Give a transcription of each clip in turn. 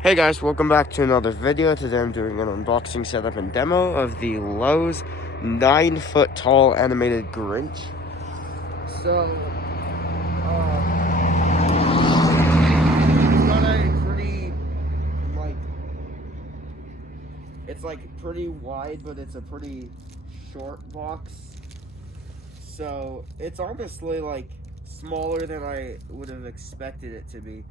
Hey guys, welcome back to another video. Today I'm doing an unboxing setup and demo of the Lowe's 9-foot tall animated Grinch. So, it's got a pretty, it's pretty wide, but it's a pretty short box. So, it's honestly smaller than I would have expected it to be.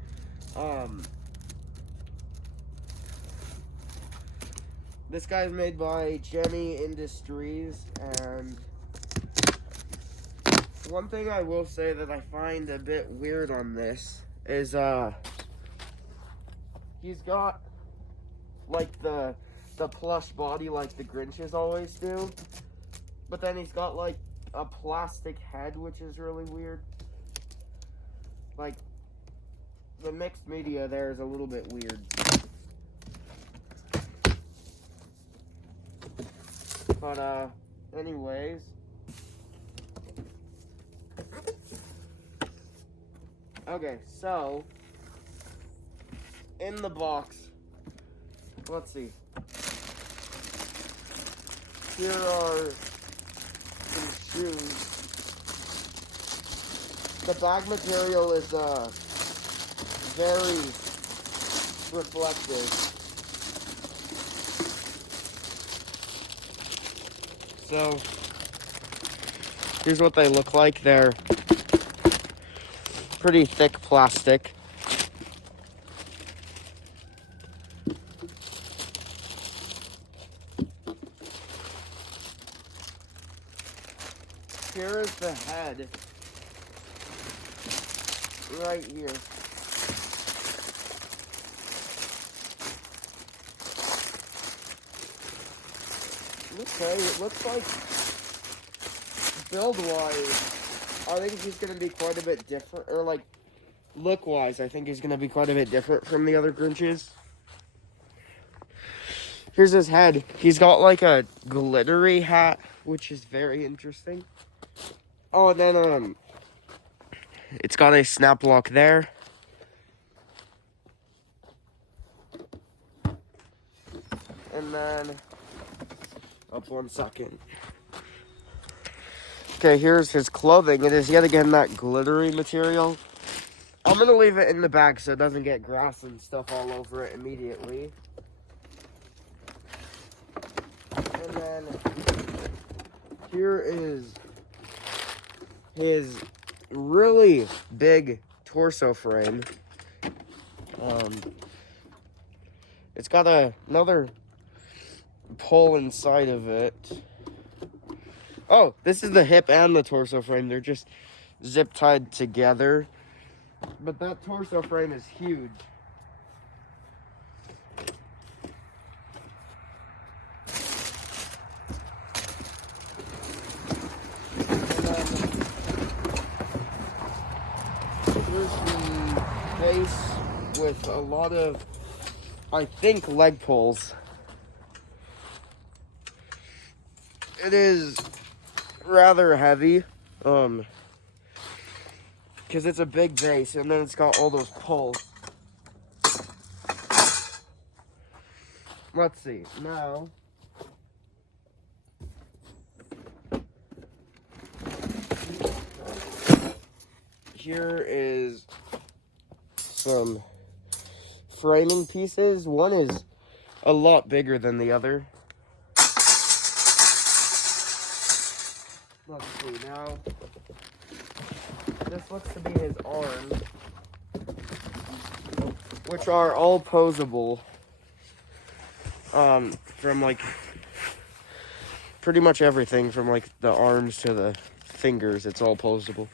This guy's made by Jenny Industries, and one thing I will say that I find a bit weird on this is he's got the plush body like the Grinches always do, but then he's got a plastic head, which is really weird. The mixed media there is a little bit weird. But anyways, okay, so in the box, let's see. Here are some shoes. The bag material is very reflective. So here's what they look like. They're pretty thick plastic. Here is the head right here. Okay, it looks like build-wise, I think he's going to be quite a bit different, or look-wise, I think he's going to be quite a bit different from the other Grinches. Here's his head. He's got a glittery hat, which is very interesting. Oh, and then, it's got a snap lock there. And then, up 1 second. Okay, here's his clothing. It is yet again that glittery material. I'm going to leave it in the bag so it doesn't get grass and stuff all over it immediately. And then here is his really big torso frame. It's got another pole inside of it. Oh, this is the hip and the torso frame. They're just zip tied together. But that torso frame is huge. Here's the base with a lot of, I think, leg pulls. It is rather heavy, because it's a big base, and then it's got all those pulls. Let's see, now, here is some framing pieces. One is a lot bigger than the other. Let's see, now, this looks to be his arms, which are all posable, from, pretty much everything, from, the arms to the fingers, it's all posable.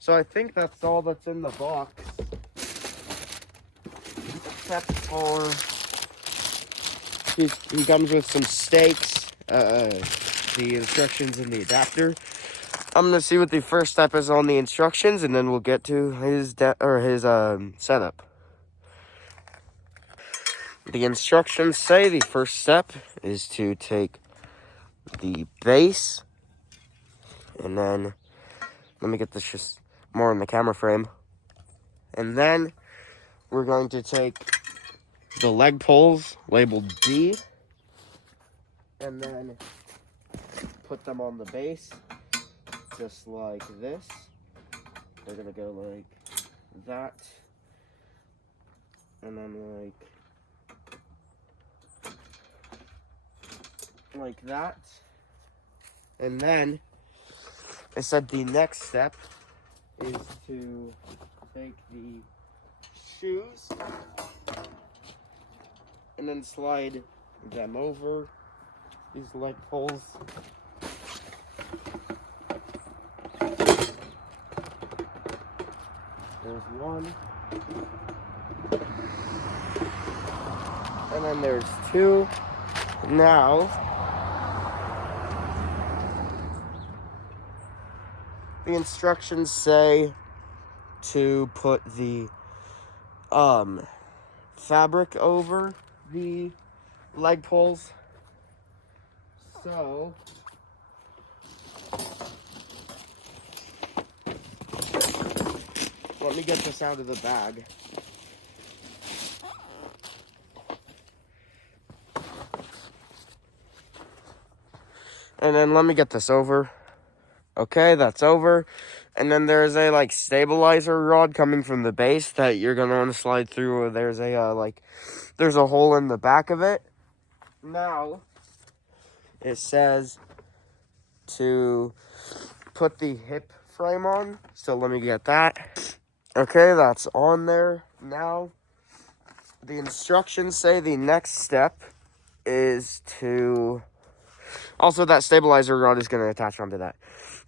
So I think that's all that's in the box, except for, he comes with some stakes, the instructions and the adapter. I'm gonna see what the first step is on the instructions, and then we'll get to his setup. The instructions say the first step is to take the base, and then let me get this just more in the camera frame, And then we're going to take the leg poles labeled D and then put them on the base just like this. They're gonna go like that, and then like that. And then I said the next step is to take the shoes and then slide them over these leg poles. There's one. And then there's two. Now, the instructions say to put the fabric over the leg poles. So let me get this out of the bag. And then let me get this over. Okay, that's over. And then there's a like stabilizer rod coming from the base that you're gonna want to slide through. Or there's a there's a hole in the back of it. Now it says to put the hip frame on. So let me get that. Okay, that's on there. Now the instructions say the next step is to, also that stabilizer rod is going to attach onto that.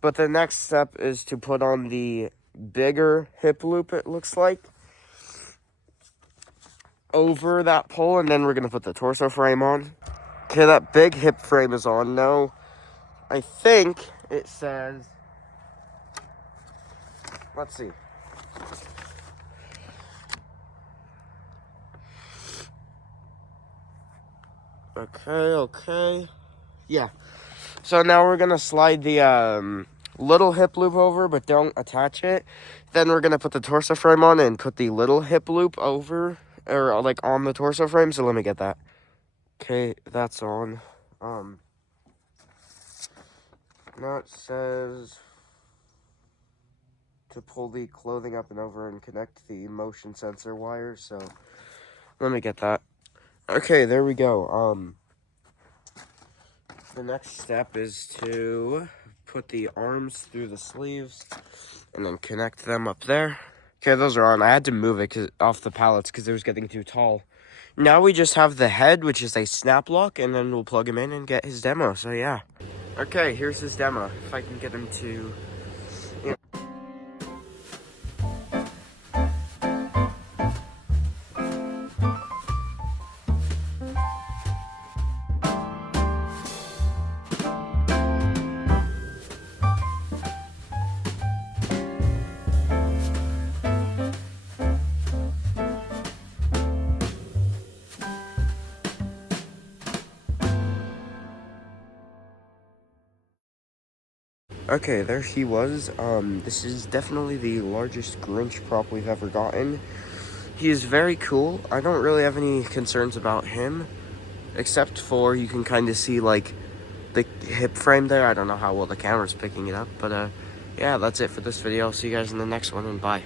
But the next step is to put on the bigger hip loop, it looks like, over that pole, and then we're going to put the torso frame on. Okay, that big hip frame is on now. I think it says, let's see. Okay. Yeah. So now we're going to slide the little hip loop over, but don't attach it. Then we're going to put the torso frame on and put the little hip loop over, or like on the torso frame. So let me get that. Okay, that's on. Now it says to pull the clothing up and over and connect the motion sensor wire. So let me get that. Okay, there we go. The next step is to put the arms through the sleeves and then connect them up there. Okay, those are on. I had to move it off the pallets because it was getting too tall. Now we just have the head, which is a snap lock, and then we'll plug him in and get his demo. So yeah. Okay, here's his demo. If I can get him to... Okay, there he was. This is definitely the largest Grinch prop we've ever gotten. He is very cool. I don't really have any concerns about him, except for you can kind of see like the hip frame there. I don't know how well the camera's picking it up, but yeah, that's it for this video. I'll see you guys in the next one, and bye.